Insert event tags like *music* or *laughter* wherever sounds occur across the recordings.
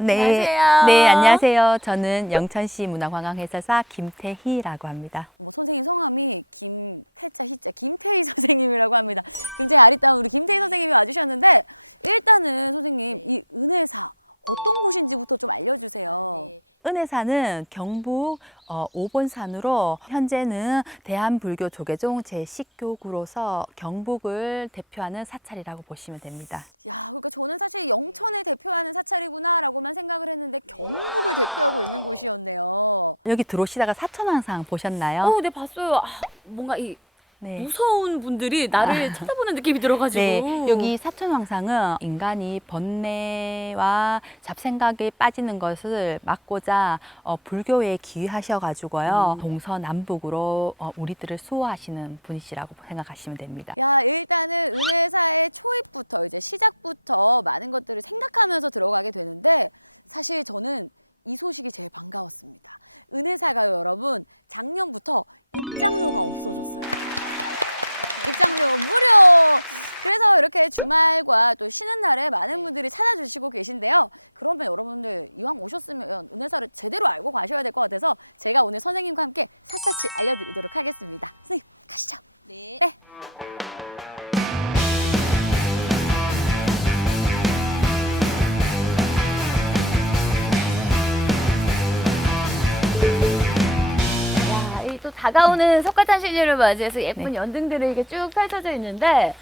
네. 안녕하세요. 네, 안녕하세요. 저는 영천시 문화관광해설사 김태희라고 합니다. 은혜사는 경북 어, 오본산으로 현재는 대한불교 조계종 제10교구로서 경북을 대표하는 사찰이라고 보시면 됩니다. 여기 들어오시다가 사천왕상 보셨나요? 어, 네 봤어요. 아, 뭔가 이 네. 무서운 분들이 나를 쳐다보는 느낌이 들어가지고. 네, 여기 사천왕상은 인간이 번뇌와 잡생각에 빠지는 것을 막고자 어, 불교에 기유하셔가지고요 음. 동서남북으로 어, 우리들을 수호하시는 분이시라고 생각하시면 됩니다. 다가오는 석가탄신일을 맞이해서 예쁜 연등들이 이렇게 쭉 펼쳐져 있는데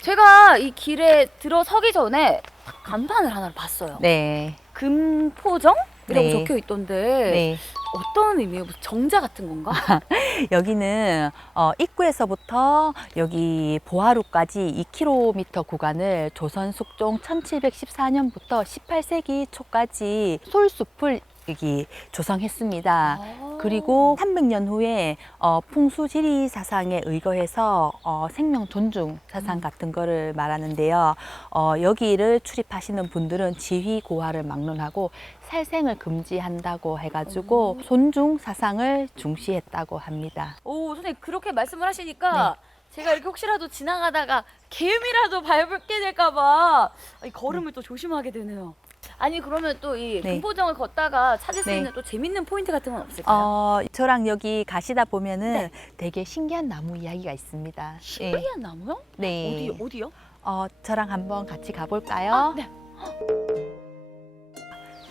제가 이 길에 들어서기 전에 딱 간판을 하나를 봤어요. 네, 금포정 이라고 네. 적혀 있던데 네. 어떤 의미예요? 무슨 정자 같은 건가? *laughs* 여기는 어, 입구에서부터 여기 보하루까지 2km 구간을 조선 숙종 1714년부터 18세기 초까지 솔숲을 여기 조성했습니다. 아. 그리고 300년 후에 어, 풍수지리 사상에 의거해서 어, 생명 존중 사상 같은 거를 말하는데요. 어, 여기를 출입하시는 분들은 지휘 고하를 막론하고 살생을 금지한다고 해가지고 존중 사상을 중시했다고 합니다. 오, 선생님 그렇게 말씀을 하시니까 제가 이렇게 혹시라도 지나가다가 개미라도 밟게 될까봐 이 걸음을 또 조심하게 되네요. 아니 그러면 또 이 네. 금포정을 걷다가 찾을 수 네. 있는 또 재밌는 포인트 같은 건 없을까요? 어, 저랑 여기 가시다 보면은 네. 되게 신기한 나무 이야기가 있습니다. 신기한 나무요? 네. 어디요? 어디요? 어, 저랑 한번 같이 가볼까요? 아, 네.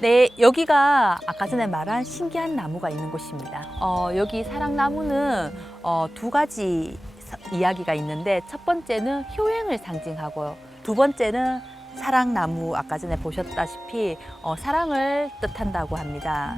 네, 여기가 아까 전에 말한 신기한 나무가 있는 곳입니다. 어, 여기 사랑나무는 어, 두 가지 사- 이야기가 있는데 첫 번째는 효행을 상징하고요. 두 번째는 사랑나무 아까 전에 보셨다시피 어, 사랑을 뜻한다고 합니다.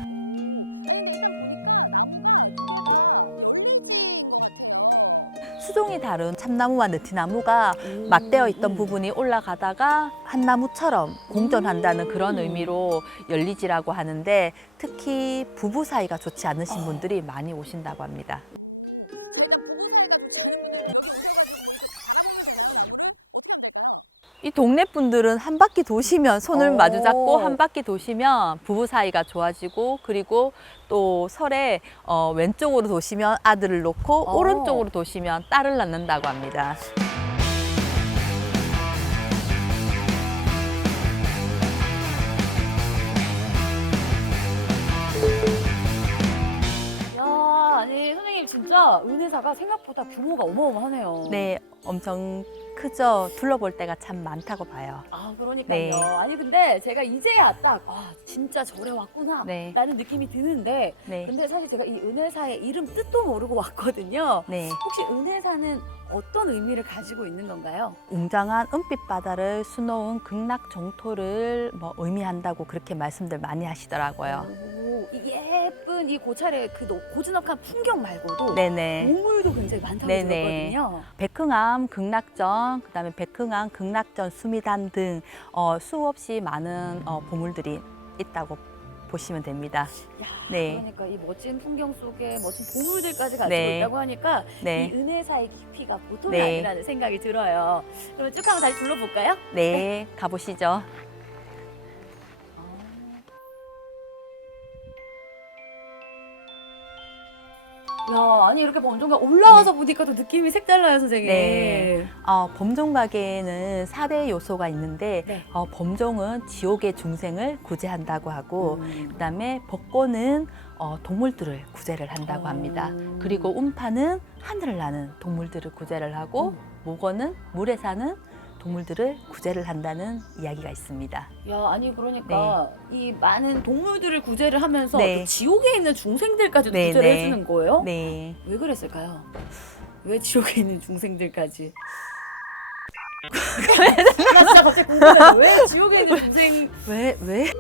수종이 다른 참나무와 느티나무가 맞대어 있던 음. 부분이 올라가다가 한 나무처럼 공존한다는 그런 음. 의미로 열리지라고 하는데 특히 부부 사이가 좋지 않으신 어. 분들이 많이 오신다고 합니다. 이 동네 분들은 한 바퀴 도시면 손을 오. 마주 잡고 한 바퀴 도시면 부부 사이가 좋아지고 그리고 또 설에 어, 왼쪽으로 도시면 아들을 놓고 어. 오른쪽으로 도시면 딸을 낳는다고 합니다. 선생님 진짜 은혜사가 생각보다 규모가 어마어마하네요. 네, 엄청 크죠. 둘러볼 데가 참 많다고 봐요. 아 그러니까요. 네. 아니 근데 제가 이제야 딱 아, 진짜 절에 왔구나. 네. 라는 느낌이 드는데 네, 근데 사실 제가 이 은혜사의 이름 뜻도 모르고 왔거든요. 네. 혹시 은혜사는 어떤 의미를 가지고 있는 건가요? 웅장한 은빛 바다를 수놓은 극락 정토를 뭐 의미한다고 그렇게 말씀들 많이 하시더라고요. 오, 이 예쁜 이 고찰의 그 노- 고즈넉한 풍경 말고도 네네. 보물도 굉장히 많다고 네네. 들었거든요. 백흥암 극락전, 그다음에 백흥암 극락전 수미단 등 어, 수없이 많은 어, 보물들이 있다고 보시면 됩니다. 야, 네. 그러니까 이 멋진 풍경 속에 멋진 보물들까지 가지고 네. 있다고 하니까 네, 이 은혜사의 깊이가 보통이 네. 아니라는 생각이 들어요. 그러면 쭉 한번 다시 둘러볼까요? 네, 가보시죠. 야, 아니 이렇게 범종가 올라와서 보니까 또 느낌이 색달라요, 선생님. 네. 어, 범종각에는 사대 요소가 있는데 네. 어, 범종은 지옥의 중생을 구제한다고 하고 음. 그다음에 벚꽃은 어, 동물들을 구제를 한다고 합니다. 음. 그리고 운파는 하늘을 나는 동물들을 구제를 하고 음. 목원은 물에 사는 동물들을 구제를 한다는 이야기가 있습니다. 야, 아니 그러니까 이 많은 동물들을 구제를 하면서 네. 또 지옥에 있는 중생들까지도 네, 구제를 네. 해주는 거예요? 네. 왜 그랬을까요? 왜 지옥에 있는 중생들까지? *laughs* 나 진짜 갑자기 궁금해. 왜 지옥에 있는 중생? 왜 왜?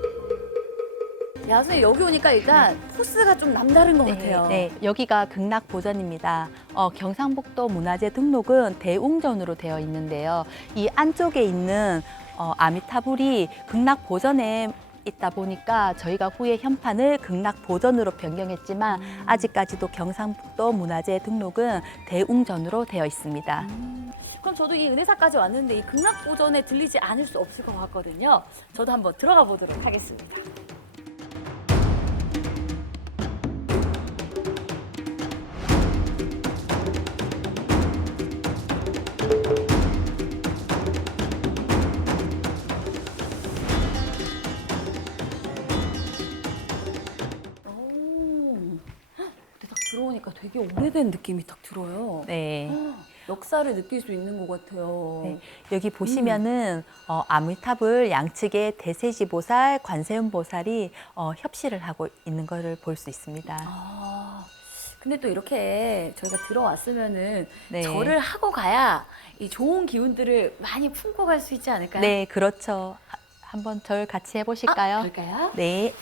야, 선생님 여기 오니까 일단 코스가 좀 남다른 것 같아요. 네, 여기가 극락 보전입니다. 어, 경상북도 문화재 등록은 대웅전으로 되어 있는데요. 이 안쪽에 있는 어, 아미타불이 극락 보전에 있다 보니까 저희가 후에 현판을 극락 보전으로 변경했지만 음. 아직까지도 경상북도 문화재 등록은 대웅전으로 되어 있습니다. 음, 그럼 저도 이 은혜사까지 왔는데 이 극락보전에 들리지 않을 수 없을 것 같거든요. 저도 한번 들어가 보도록 하겠습니다. 되게 오래된 느낌이 딱 들어요. 네. *gasps* 역사를 느낄 수 있는 것 같아요. 네. 여기 보시면은 어, 아미타불 양측에 대세지보살, 관세음보살이 어, 협시를 하고 있는 것을 볼 수 있습니다. 아, 근데 또 이렇게 저희가 들어왔으면은 네. 절을 하고 가야 이 좋은 기운들을 많이 품고 갈 수 있지 않을까요? 네, 그렇죠. 하- 한번 절 같이 아, 해보실까요? 그럴까요? 네.